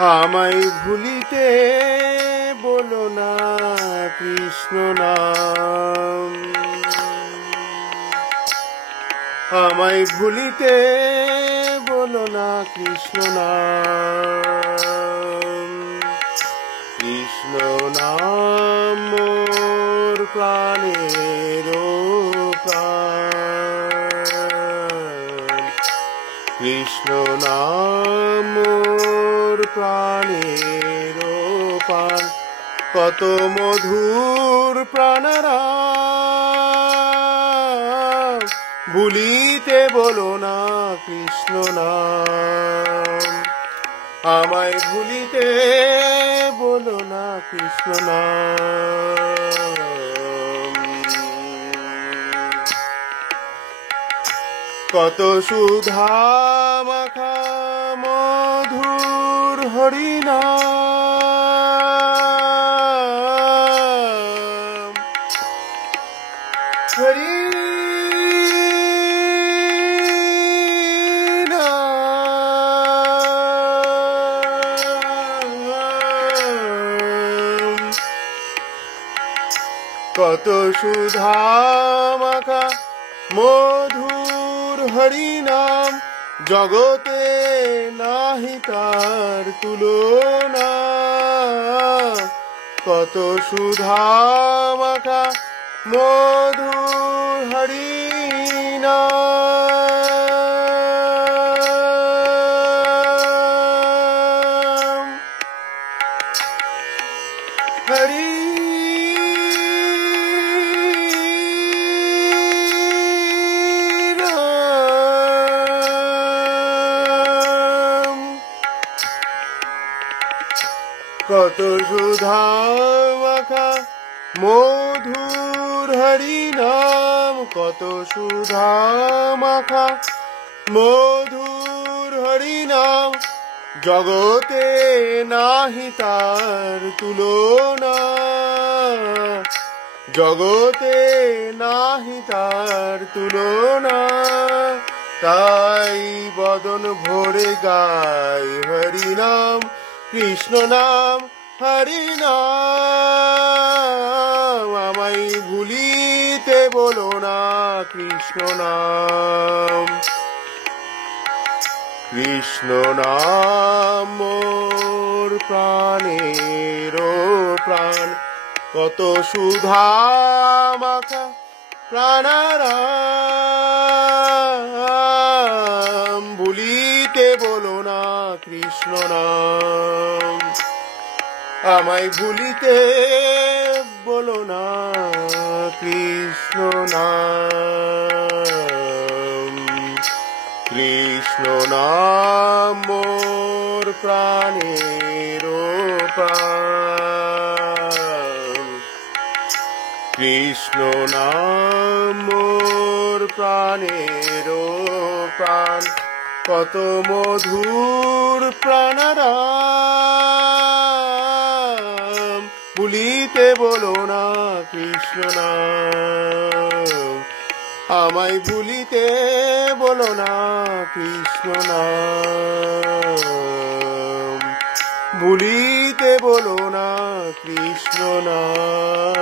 আমায় ভুলিতে বলো না কৃষ্ণ নাম, আমায় ভুলিতে বলো না কৃষ্ণ নাম। কৃষ্ণ নাম মোর প্রাণের প্রাণ, কৃষ্ণ নাম মোর প্রাণের প্রাণ। কত মধুর প্রাণারাম, ভুলিতে বলো না কৃষ্ণ নাম। আমায় ভুলিতে বলো না কৃষ্ণ নাম। কত সুধা মাখা মধুর হরিনাম, হরি কত সুধা মাখা মধুর হরিনাম, জগতে নাহি তার তুলনা। কত সুধা মাখা মধুর হরিনাম, হরি কত সুধা মাখা মধুর হরিনাম, কত সুধা মাখা মধুর হরিনাম, জগতে নাহি তার তুলনা। জগতে নাহি তার তুলনা, তাই বদন ভরে গাই হরিনাম, কৃষ্ণ নাম হরিনাম। আমায় ভুলিতে বলো না কৃষ্ণ নাম। কৃষ্ণ নাম মোর প্রাণের প্রাণ, কত সুধা মাখা প্রাণারাম, ভুলিতে বলো না কৃষ্ণ নাম। আমায় ভুলিতে বলো না কৃষ্ণ নাম। কৃষ্ণ নাম মোর প্রাণের প্রাণ, কৃষ্ণ নাম মোর প্রাণের প্রাণ। কত মধুর প্রাণারাম, ভুলিতে বলো না কৃষ্ণ নাম। আমায় ভুলিতে বলো না কৃষ্ণ নাম। ভুলিতে বলো না কৃষ্ণ নাম।